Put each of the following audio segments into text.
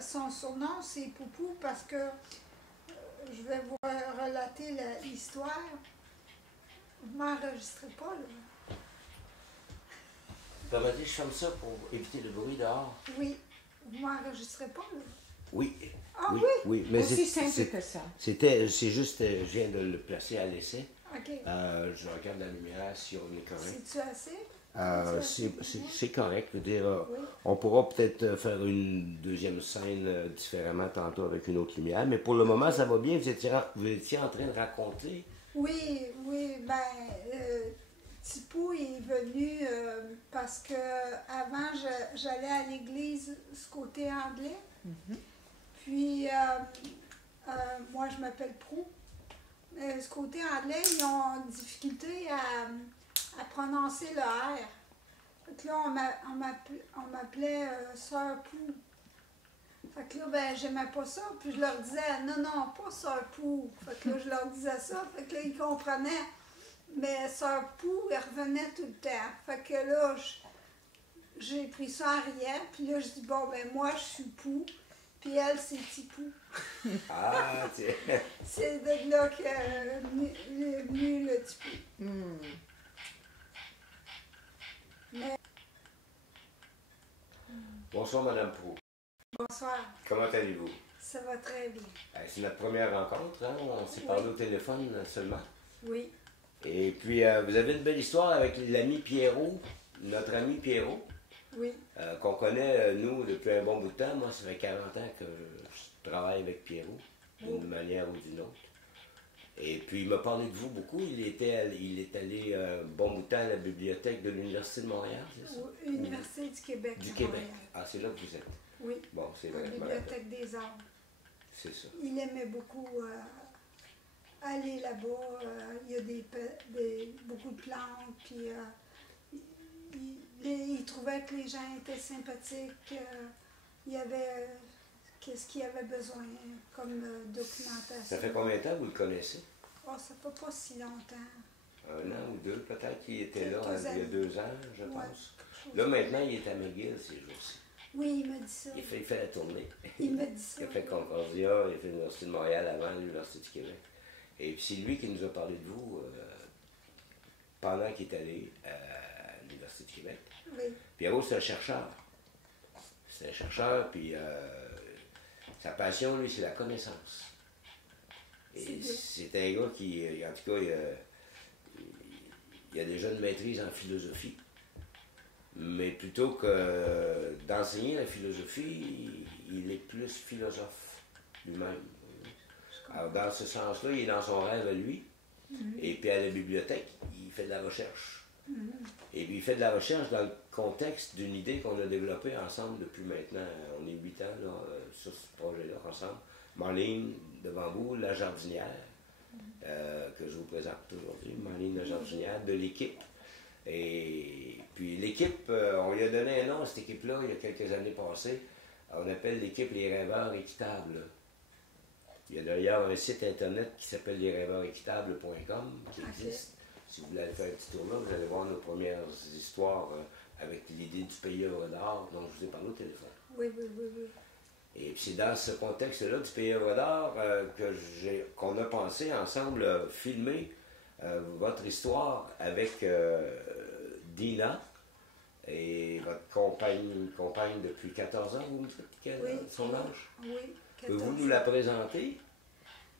son surnom, c'est Poupou, parce que je vais vous relater l'histoire. Vous ne m'enregistrez pas, là. Permettez, je ferme ça pour éviter le bruit dehors. Oui. Vous ne m'enregistrez pas, là. Oui. Ah oui? Oui, mais Aussi simple que ça. c'est juste, je viens de le placer à l'essai. OK. Je regarde la lumière si on est correct. C'est-tu assez? C'est correct. Je veux dire, Oui. on pourra peut-être faire une deuxième scène différemment tantôt avec une autre lumière, mais pour le moment, ça va bien. Vous étiez en train de raconter. Oui, Tipou est venu parce que avant j'allais à l'église ce côté anglais. Puis moi je m'appelle Prou. Ce côté anglais, ils ont difficulté à prononcer le R. Fait que là, on m'appelait Sœur Pou. Fait que là, ben, j'aimais pas ça. Puis je leur disais, non, pas Sœur Pou. Fait que là, je leur disais ça. Fait que là, ils comprenaient. Mais Sœur Pou, elle revenait tout le temps. Fait que là, j'ai pris ça en riant. Puis là, je dis, bon, ben, moi, je suis Pou. Puis elle, c'est Tipou. Ah, tiens. C'est de là qu'est venu le Tipou. Mais... Bonsoir, Madame Prou. Bonsoir. Comment allez-vous? Ça va très bien. C'est notre première rencontre, hein? On s'est parlé au téléphone seulement. Oui. Et puis, vous avez une belle histoire avec l'ami Pierrot, notre ami Pierrot, Oui. qu'on connaît, nous, depuis un bon bout de temps. Moi, ça fait 40 ans que je travaille avec Pierrot, d'une manière ou d'une autre. Et puis, il m'a parlé de vous beaucoup. Il est allé un bon bout de temps à la bibliothèque de l'Université de Montréal, c'est ça? Université du Québec. Du de Québec. Montréal. Ah, c'est là que vous êtes. Oui. Bon, c'est vrai. La Bibliothèque des Arts. C'est ça. Il aimait beaucoup aller là-bas. Il y a beaucoup de plantes. Puis il trouvait que les gens étaient sympathiques. Il y avait qu'est-ce qu'il avait besoin comme documentation. Ça fait combien de temps que vous le connaissez? Oh, ça fait pas si longtemps. Un an ou deux, peut-être qu'il était là Quelques il y a 2 ans, je Ouais, pense. quelque chose. Là, maintenant, il est à McGill ces jours-ci. Oui, il m'a dit ça. Il fait la tournée. Il m'a dit ça. Il a fait Concordia, il a fait l'Université de Montréal avant l'Université du Québec. Et puis c'est lui qui nous a parlé de vous pendant qu'il est allé à l'Université du Québec. Oui. Pierrot, c'est un chercheur. C'est un chercheur, puis sa passion, lui, c'est la connaissance. Et c'est un gars qui, en tout cas, il a déjà une maîtrise en philosophie. Mais plutôt que d'enseigner la philosophie, il est plus philosophe lui-même. Alors, dans ce sens-là, il est dans son rêve à lui. Et puis à la bibliothèque, il fait de la recherche. Et puis il fait de la recherche dans le contexte d'une idée qu'on a développée ensemble depuis maintenant, on est 8 ans là, sur ce projet-là ensemble. Marlene, devant vous, la jardinière, que je vous présente aujourd'hui, Marlene la jardinière, de l'équipe. Et puis l'équipe, on lui a donné un nom à cette équipe-là il y a quelques années passées. On appelle l'équipe Les Rêveurs Équitables. Il y a d'ailleurs un site internet qui s'appelle lesrêveurséquitables.com qui existe. Si vous voulez aller faire un petit tour là, vous allez voir nos premières histoires avec l'idée du pays œuvre d'art dont je vous ai parlé au téléphone. Oui. Et puis c'est dans ce contexte-là du pays œuvre d'art qu'on a pensé ensemble filmer votre histoire avec Dina et votre compagne depuis 14 ans, vous me dites son âge? Oui, 14 Pouvez-vous nous la présenter?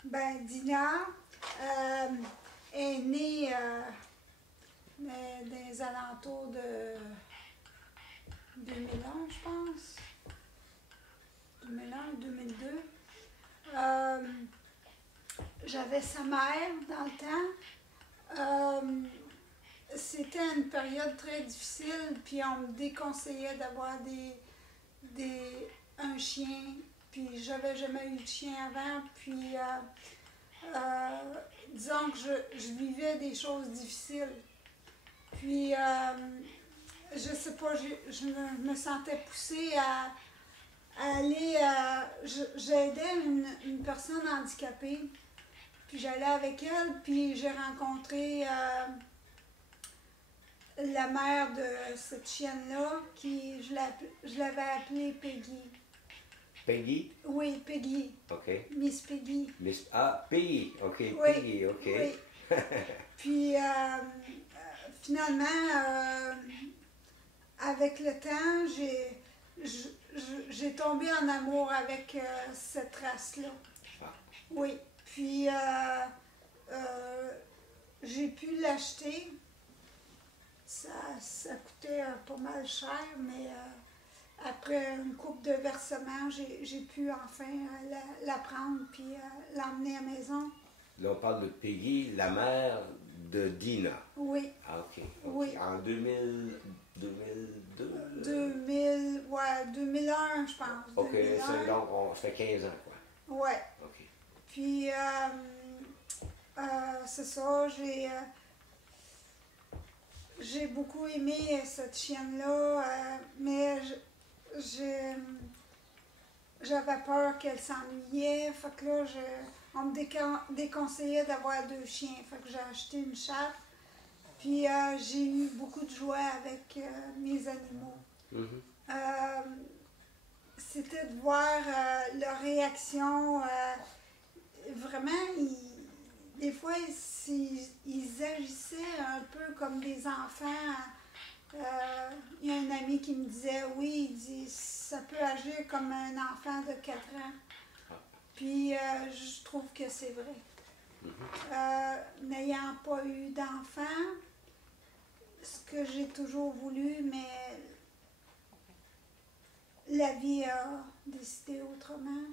Ben, Dina est née dans les alentours de 2001, je pense. 2001, 2002. J'avais sa mère dans le temps. C'était une période très difficile, puis on me déconseillait d'avoir un chien, puis j'avais jamais eu de chien avant, puis disons que je vivais des choses difficiles. Puis je sais pas, je me sentais poussée à aller, j'aidais une personne handicapée, puis j'allais avec elle, puis j'ai rencontré la mère de cette chienne-là, qui je l'avais appelée Peggy. Peggy? Oui, Peggy. OK. Miss Peggy. Peggy. OK, Oui, Peggy, OK. oui. Puis, finalement, avec le temps, j'ai tombé en amour avec cette race-là. Ah. Oui. Puis, j'ai pu l'acheter. Ça coûtait pas mal cher, mais après une couple de versements, j'ai pu enfin la prendre puis l'emmener à la maison. Là, on parle de Peggy, la mère de Dina. Oui. Ah, OK. Oui. En 2002? 2001, je pense. OK, 2001. donc on fait 15 ans, quoi. Ouais. OK. Puis, c'est ça, j'ai beaucoup aimé cette chienne-là, mais j'avais peur qu'elle s'ennuyait. Fait que là, on me déconseillait d'avoir 2 chiens. Fait que j'ai acheté une chatte. Puis j'ai eu beaucoup de joie avec mes animaux. Mhm. C'était de voir leur réaction. Vraiment, des fois, ils agissaient un peu comme des enfants. Il y a un ami qui me disait, oui, il dit, ça peut agir comme un enfant de 4 ans. Puis je trouve que c'est vrai. N'ayant pas eu d'enfant, ce que j'ai toujours voulu, mais la vie a décidé autrement.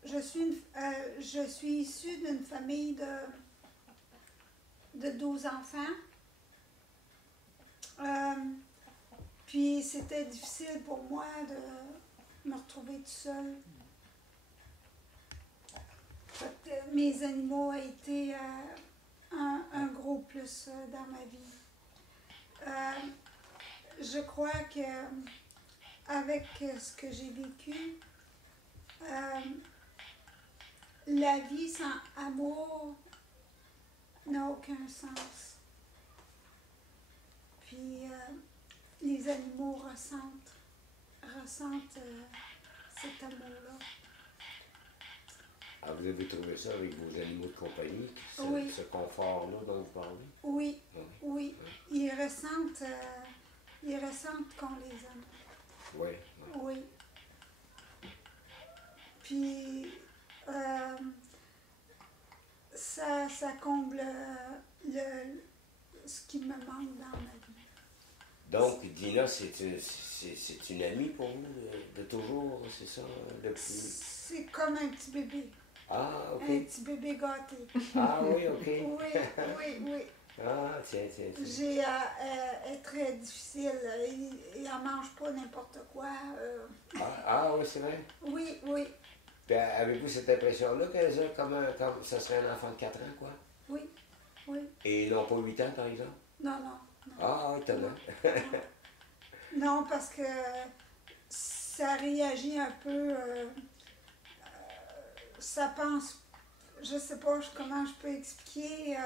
Je suis issue d'une famille de 12 enfants. Puis c'était difficile pour moi de me retrouver toute seule. Mes animaux ont été un gros plus dans ma vie. Je crois que avec ce que j'ai vécu, la vie sans amour n'a aucun sens. Puis les animaux ressentent cet amour-là. Ah, vous avez trouvé ça avec vos animaux de compagnie, Oui. ce confort-là dont vous parlez? Oui, Oui. oui. Ils ressentent qu'on les aime. Oui. Oui. Puis, ça comble ce qui me manque dans ma vie. Donc, Dina, c'est une amie pour vous de toujours, c'est ça? C'est comme un petit bébé. Ah, OK. Un petit bébé gâté. Ah oui, OK. Oui, oui, oui. Ah, tiens. Elle est très difficile. Il n'en mange pas n'importe quoi. Oui, c'est vrai? Oui, oui. Puis avez-vous cette impression-là qu'elles ont comme ça serait un enfant de 4 ans, quoi? Oui, oui. Et non pas 8 ans, par exemple? Non, non. Ah, étonnant. Non, parce que ça réagit un peu. Ça pense. Je sais pas comment je peux expliquer.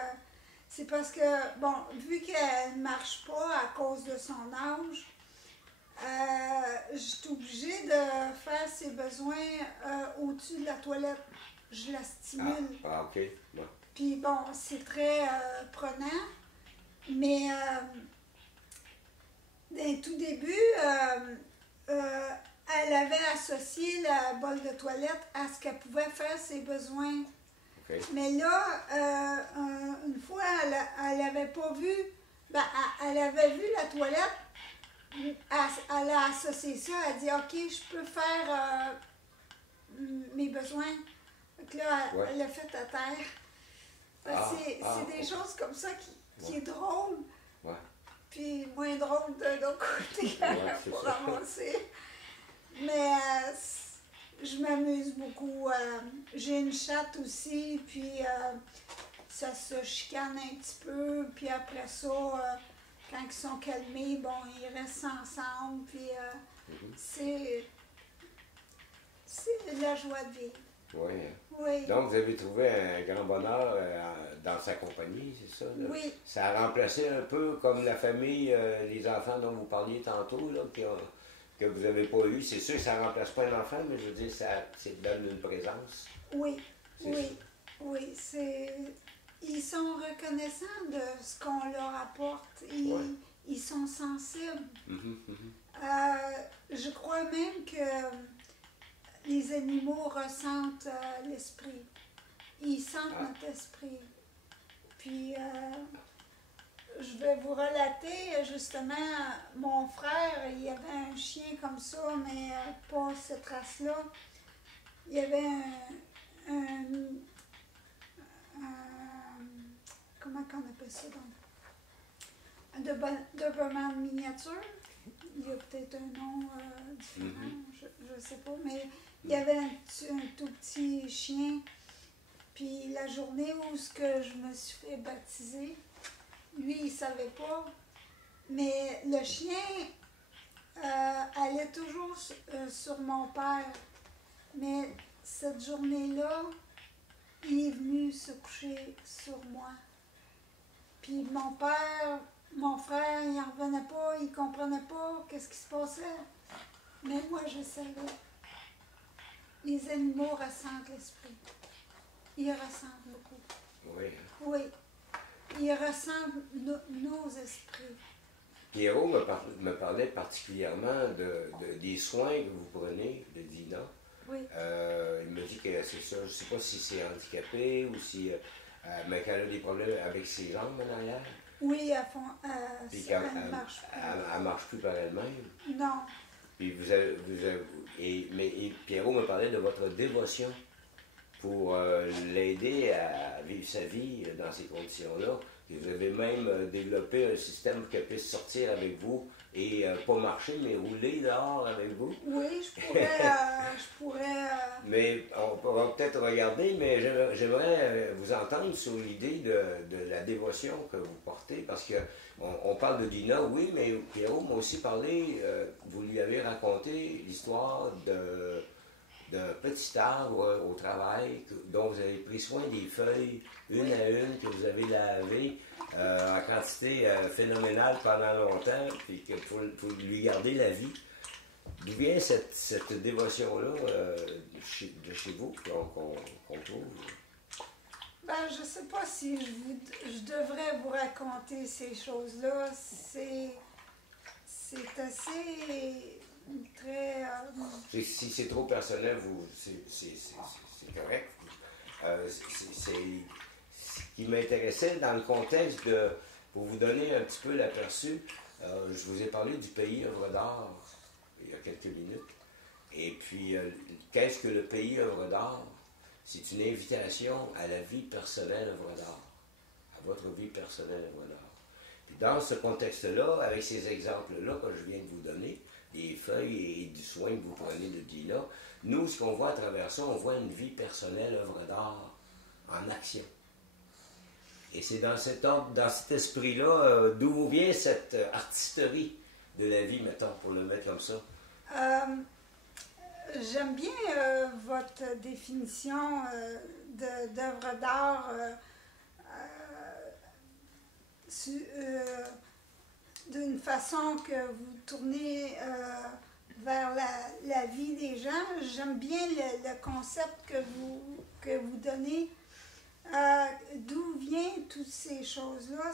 C'est parce que, bon, vu qu'elle ne marche pas à cause de son âge, je suis obligée de faire ses besoins au-dessus de la toilette. Je la stimule. Ah, OK. Ouais. Puis bon, c'est très prenant. Mais dès tout début, elle avait associé le bol de toilette à ce qu'elle pouvait faire ses besoins. Okay. Mais là, une fois, elle n'avait pas vu, elle avait vu la toilette, elle a associé ça, elle a dit, OK, je peux faire mes besoins. Donc là, elle l'a fait à terre. C'est des choses comme ça qui est drôle. Ouais. Puis moins drôle de l'autre côté pour ramasser. Mais je m'amuse beaucoup. J'ai une chatte aussi, puis ça se chicane un petit peu. Puis après ça, quand ils sont calmés, bon, ils restent ensemble. Puis c'est la joie de vivre. Oui. Hein. Oui. Donc, vous avez trouvé un grand bonheur dans sa compagnie, c'est ça? Là? Oui. Ça a remplacé un peu comme la famille, les enfants dont vous parliez tantôt, là, que vous n'avez pas eu. C'est sûr que ça ne remplace pas un enfant, mais je veux dire, ça donne une présence. Oui, oui, Ça. oui. Ils sont reconnaissants de ce qu'on leur apporte. Ils sont sensibles. Je crois même que les animaux ressentent l'esprit. Ils sentent notre esprit. Puis, je vais vous relater, justement, mon frère, il y avait un chien comme ça, mais pas cette race-là. Il y avait comment qu'on appelle ça? Un Doberman miniature. Il y a peut-être un nom différent, je ne sais pas, mais il y avait un tout petit chien. Puis la journée où je me suis fait baptiser, lui, il ne savait pas, mais le chien allait toujours sur mon père. Mais cette journée-là, il est venu se coucher sur moi. Puis mon père, mon frère, il n'en revenait pas, il ne comprenait pas qu'est-ce qui se passait. Mais moi, je savais. Les animaux ressentent l'esprit. Ils ressentent beaucoup. Oui. Oui. Ils ressentent nos esprits. Pierrot me parlait particulièrement des soins que vous prenez de Dina. Oui. Il me dit que c'est ça, je ne sais pas si c'est handicapé ou si mais qu'elle a des problèmes avec ses jambes en arrière. Oui, elle ne marche plus. Elle marche plus par elle-même. Non. Puis mais Pierrot me parlait de votre dévotion pour l'aider à vivre sa vie dans ces conditions-là. Et vous avez même développé un système pour qu'elle puisse sortir avec vous et pas marcher, mais rouler dehors avec vous. Oui, je pourrais. Mais on pourra peut-être regarder, mais j'aimerais vous entendre sur l'idée de la dévotion que vous portez, parce que on parle de Dina, oui, mais Pierrot m'a aussi parlé, vous lui avez raconté l'histoire d'un petit arbre au travail dont vous avez pris soin des feuilles, une à une, que vous avez lavées en quantité phénoménale pendant longtemps, puis que pour lui garder la vie. D'où vient cette dévotion-là de chez vous qu'on trouve? Ben, je ne sais pas si je devrais vous raconter ces choses-là. C'est assez très... Si c'est trop personnel, c'est correct. Ce qui m'intéressait dans le contexte pour vous donner un petit peu l'aperçu, je vous ai parlé du pays œuvre d'art il y a quelques minutes. Et puis, qu'est-ce que le pays œuvre d'art? C'est une invitation à la vie personnelle œuvre d'art, à votre vie personnelle œuvre d'art. Puis dans ce contexte-là, avec ces exemples-là que je viens de vous donner, des feuilles et du soin que vous prenez de Dina, nous, ce qu'on voit à travers ça, on voit une vie personnelle œuvre d'art en action. Et c'est dans cet esprit-là, d'où vous vient cette artisterie de la vie, mettons, pour le mettre comme ça? J'aime bien votre définition d'œuvre d'art d'une façon que vous tournez vers la vie des gens. J'aime bien le concept que vous donnez. D'où viennent toutes ces choses-là?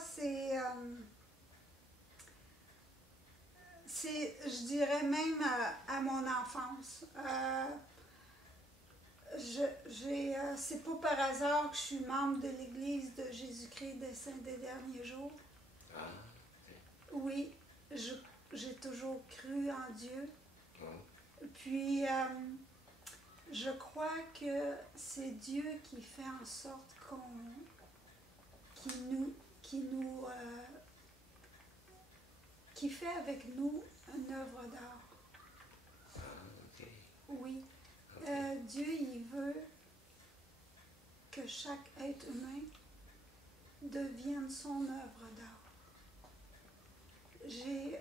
Je dirais même à mon enfance. C'est pas par hasard que je suis membre de l'Église de Jésus-Christ des Saints des Derniers Jours. Ah, okay. Oui, j'ai toujours cru en Dieu. Oh. Puis, je crois que c'est Dieu qui fait en sorte qui fait avec nous une œuvre d'art. Ah, okay. Oui. Okay. Dieu, il veut que chaque être humain devienne son œuvre d'art. J'ai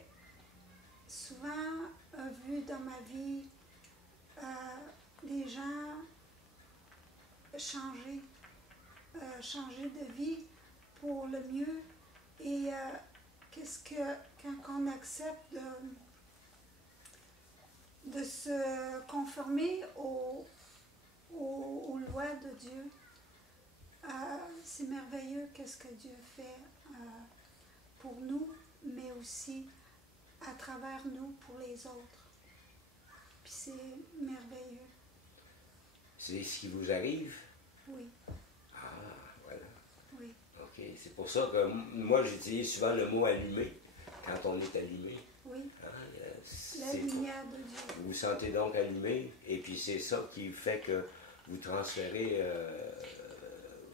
souvent vu dans ma vie des gens changer, changer de vie pour le mieux. Et qu'est-ce que, quand on accepte de se conformer aux lois de Dieu, c'est merveilleux qu'est-ce que Dieu fait pour nous, mais aussi à travers nous pour les autres. Puis c'est merveilleux. C'est ce qui vous arrive? Oui. Ah, voilà. Oui. OK. C'est pour ça que moi, j'utilise souvent le mot allumé quand on est allumé. Oui. Hein, La lumière de Dieu. Vous vous sentez donc allumé, et puis c'est ça qui fait que vous transférez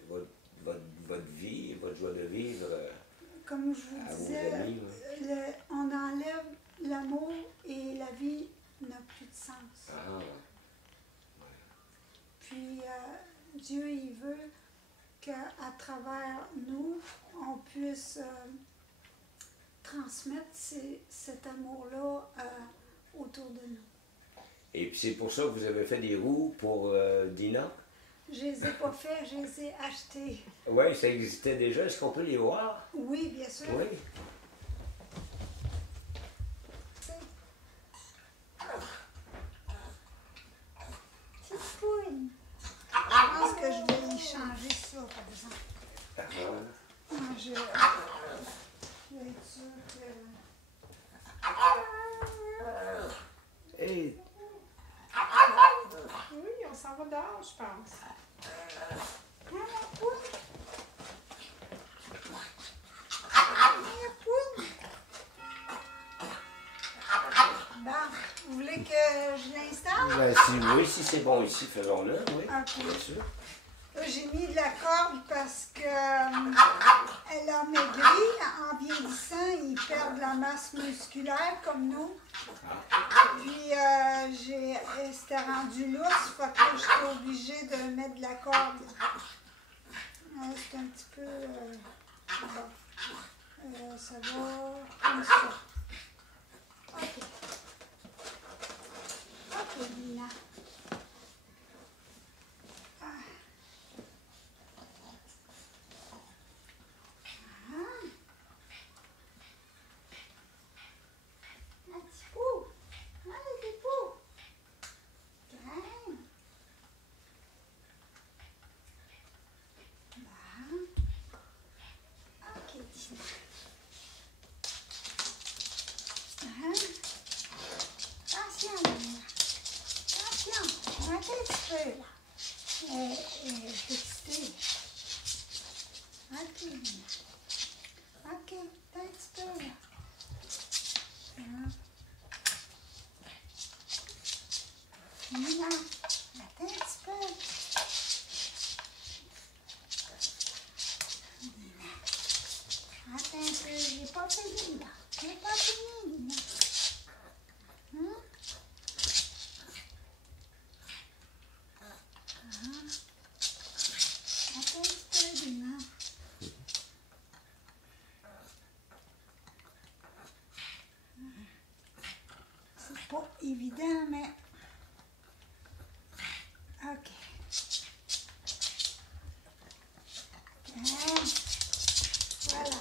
votre vie, votre joie de vivre comme je vous à vos disais, amis. on enlève l'amour et la vie n'a plus de sens. Ah, ouais. Puis Dieu, il veut qu'à travers nous, on puisse transmettre cet amour-là autour de nous. Et puis c'est pour ça que vous avez fait des roues pour Dina? Je les ai pas fait, je les ai achetés. Oui, ça existait déjà. Est-ce qu'on peut les voir? Oui, bien sûr. Oui. Petite poule. Je pense que je vais y changer ça, par exemple. Moi, je vais être sûre que... Hey. Oui, on s'en va dehors, je pense. Bon, vous voulez que je l'installe? Ben, oui, si c'est bon ici, faisons-le, oui. Ok. Bien sûr. Là, j'ai mis de la corde parce que elle a maigri. En vieillissant, ils perdent la masse musculaire comme nous. Puis c'était rendu lousse, fait que j'étais obligée de mettre de la corde. C'est un petit peu... bon. Ça va comme ça. OK. OK, Lina. Pas évident, mais... OK. Voilà.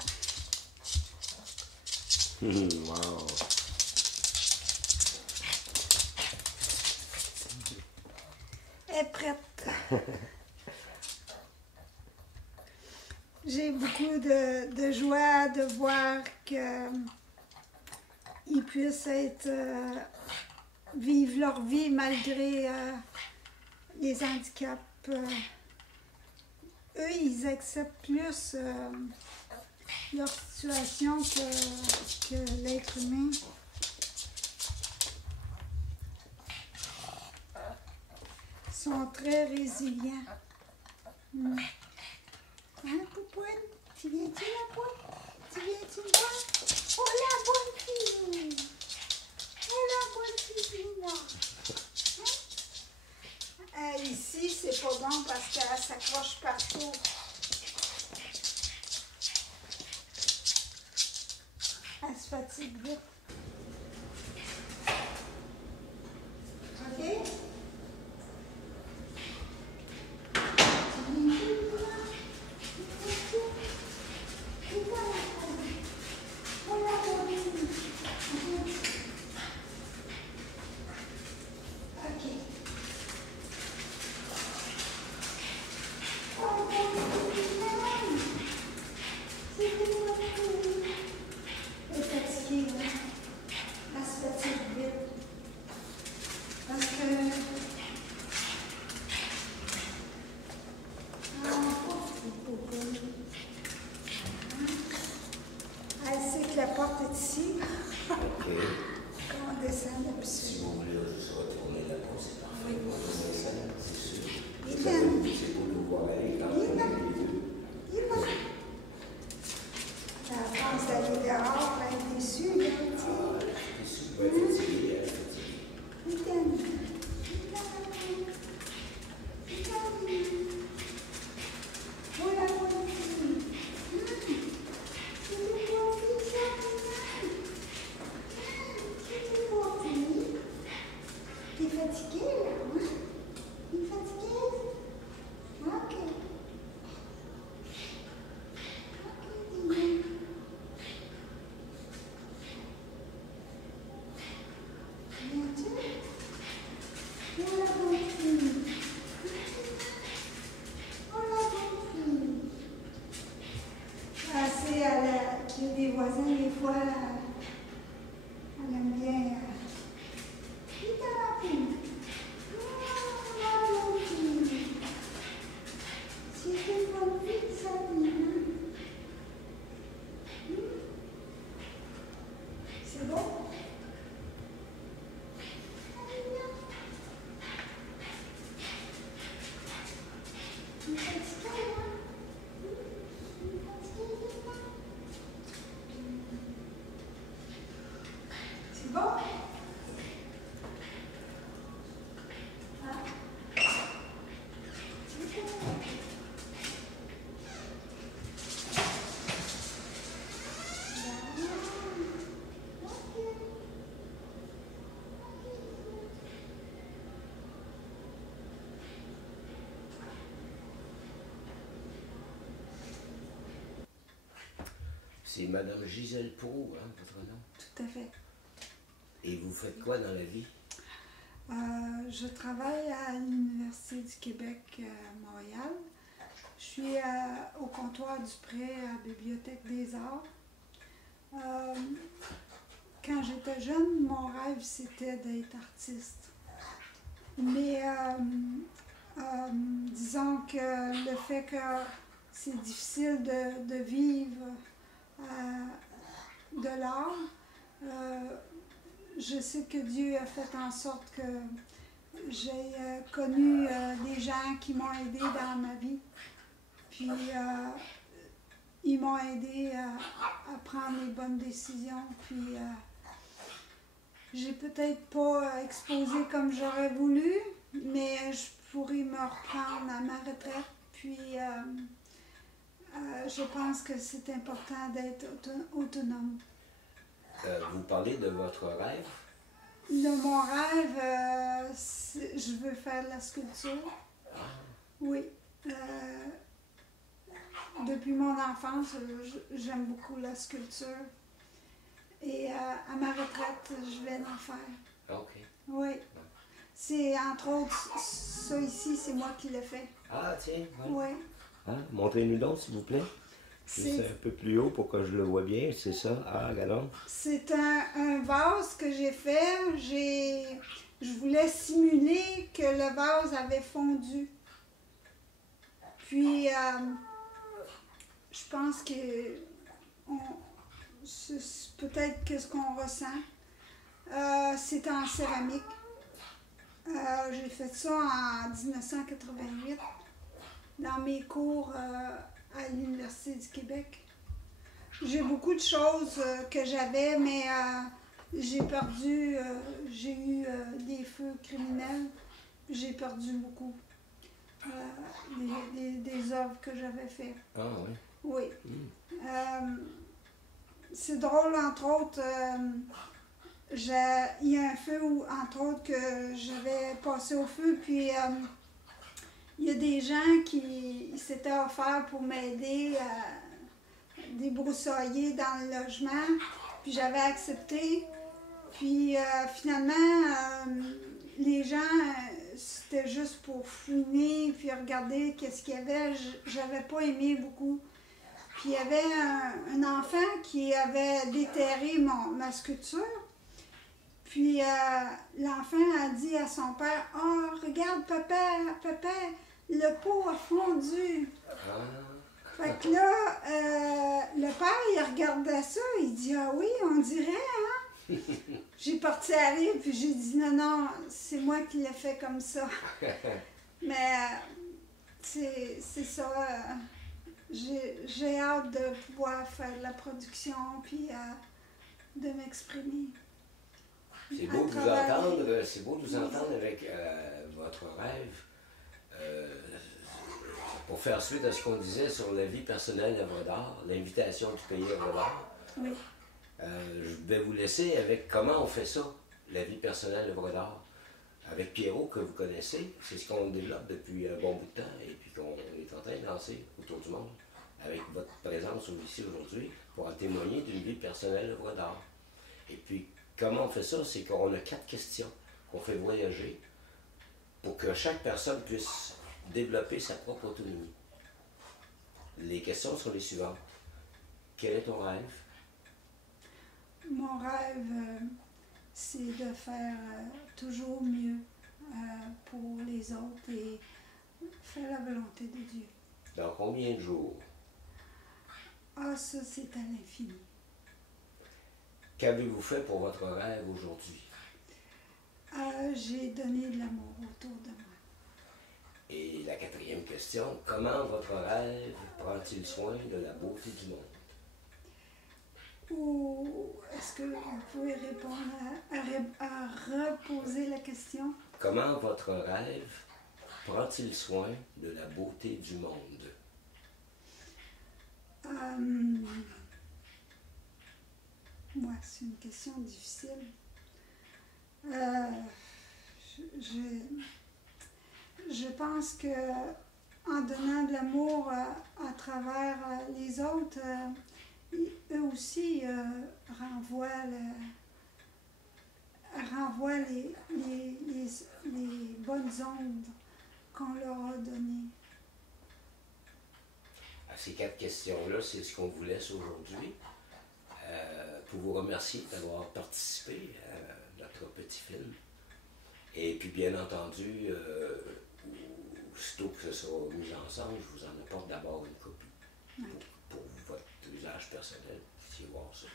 Wow. Elle est prête. J'ai beaucoup de joie de voir qu'ils puissent être... vivre leur vie malgré les handicaps. Eux, ils acceptent plus leur situation que l'être humain. Ils sont très résilients. Hein, Poupoune? Tu viens-tu, la poule? Tu viens-tu me voir? Oh, la bonne fille! Oh, la bonne fille, Lina! Hein? Ici, c'est pas bon parce qu'elle s'accroche partout. Elle se fatigue vite. OK? descendre un peu. Si vous voulez juste retourner là-bas, c'est parfait. Oui. C'est sûr. Il est C'est pour nous voir aller quand Il est là. les deux. Il est là. La France d'aller dehors, elle est déçue, là, tu sais. Je suis pas fatigué, elle est fatiguée. Il est là. Voilà, voilà. C'est une bonne fille, ça, c'est une bonne fille. T'es fatigué, là, hein? T'es fatigué? Ok. Ok, Dina. Viens-tu? Voilà, bonne fille. Voilà, bonne fille. Ah, c'est qu'il y a des voisins, des fois, elle aime bien. Il est dans la fille. Voilà, bonne fille. C'est une bonne fille, ça, Nina. C'est bon? Il est fatigué, là? Il est fatigué, Nina? C'est bon? Ah. C'est bon. C'est Madame Gisèle Proulx, hein, votre nom. Tout à fait. Et vous faites quoi dans la vie? Je travaille à l'Université du Québec à Montréal. Je suis au comptoir du prêt à la Bibliothèque des Arts. Quand j'étais jeune, mon rêve, c'était d'être artiste. Mais disons que le fait que c'est difficile de vivre de l'art, je sais que Dieu a fait en sorte que j'ai connu des gens qui m'ont aidé dans ma vie. Puis ils m'ont aidé à prendre les bonnes décisions. Puis j'ai peut-être pas exposé comme j'aurais voulu, mais je pourrais me reprendre à ma retraite. Puis je pense que c'est important d'être autonome. Vous parlez de votre rêve? De mon rêve, je veux faire de la sculpture. Oui. Depuis mon enfance, j'aime beaucoup la sculpture. Et à ma retraite, je vais en faire. OK. Oui. C'est entre autres, ça ici, c'est moi qui l'ai fait. Ah, tiens. Oui. Ah, montrez-nous donc, s'il vous plaît. Juste un peu plus haut pour que je le vois bien, c'est ça. Ah, regardons. C'est un vase que j'ai fait. Je voulais simuler que le vase avait fondu. Puis, je pense que c'est peut-être que ce qu'on ressent. C'est en céramique. J'ai fait ça en 1988 dans mes cours à l'Université du Québec. J'ai beaucoup de choses que j'avais, mais j'ai perdu, j'ai eu des feux criminels, j'ai perdu beaucoup des œuvres que j'avais faites. Ah oui? Oui. C'est drôle, entre autres, il y a un feu, entre autres, que j'avais passé au feu, puis il y a des gens qui s'étaient offerts pour m'aider à débroussailler dans le logement, puis j'avais accepté. Puis finalement, les gens, c'était juste pour fouiner, puis regarder qu'est-ce qu'il y avait. J'avais pas aimé beaucoup. Puis il y avait un enfant qui avait déterré ma sculpture. Puis l'enfant a dit à son père, « Oh, regarde, papa, le pot a fondu. » Fait que là, le père, il regardait ça, il dit, « Ah oui, on dirait, hein? » J'ai porté à rire, puis j'ai dit non, non, c'est moi qui l'ai fait comme ça. Mais c'est ça. J'ai hâte de pouvoir faire de la production, puis de m'exprimer. C'est beau de vous entendre, c'est beau de vous entendre avec votre rêve. Pour faire suite à ce qu'on disait sur la vie personnelle d'œuvre d'art, l'invitation du pays œuvre d'art, Oui. je vais vous laisser avec comment on fait ça, la vie personnelle d'œuvre d'art. Avec Pierrot, que vous connaissez, c'est ce qu'on développe depuis un bon bout de temps et puis qu'on est en train de lancer autour du monde, avec votre présence ici aujourd'hui, pour en témoigner d'une vie personnelle d'œuvre d'art. Et puis, comment on fait ça? C'est qu'on a 4 questions qu'on fait voyager pour que chaque personne puisse développer sa propre autonomie. Les questions sont les suivantes. Quel est ton rêve? Mon rêve, c'est de faire toujours mieux pour les autres et faire la volonté de Dieu. Dans combien de jours? Ah, ça, c'est à l'infini. Qu'avez-vous fait pour votre rêve aujourd'hui? J'ai donné de l'amour autour de moi. Et la 4e question, comment votre rêve prend-il soin de la beauté du monde? Ou est-ce que vous pouvez répondre à reposer la question? Comment votre rêve prend-il soin de la beauté du monde? Moi, c'est une question difficile. Je pense que en donnant de l'amour à travers les autres, eux aussi renvoient les bonnes ondes qu'on leur a données. À ces 4 questions-là, c'est ce qu'on vous laisse aujourd'hui. Pour vous remercier d'avoir participé à notre petit film. Et puis, bien entendu, aussitôt que ce sera mis ensemble, je vous en apporte d'abord une copie pour votre usage personnel. Vous puissiez voir ça.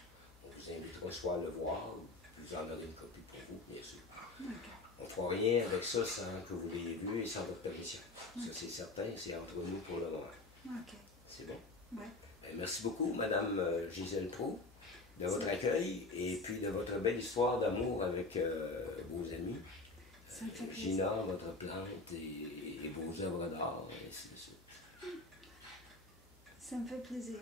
On vous invitera soit à le voir, ou vous en aurez une copie pour vous, bien sûr. Okay. On ne fera rien avec ça sans que vous l'ayez vu et sans votre permission. Ça, c'est certain, c'est entre nous pour le moment. Okay. C'est bon? Ouais. Ben, merci beaucoup, Madame Gisèle Proulx, de votre accueil et puis de votre belle histoire d'amour avec vos amis. Ça me fait plaisir. Gina, votre plante et vos œuvres d'art, et ainsi de suite. Ça me fait plaisir.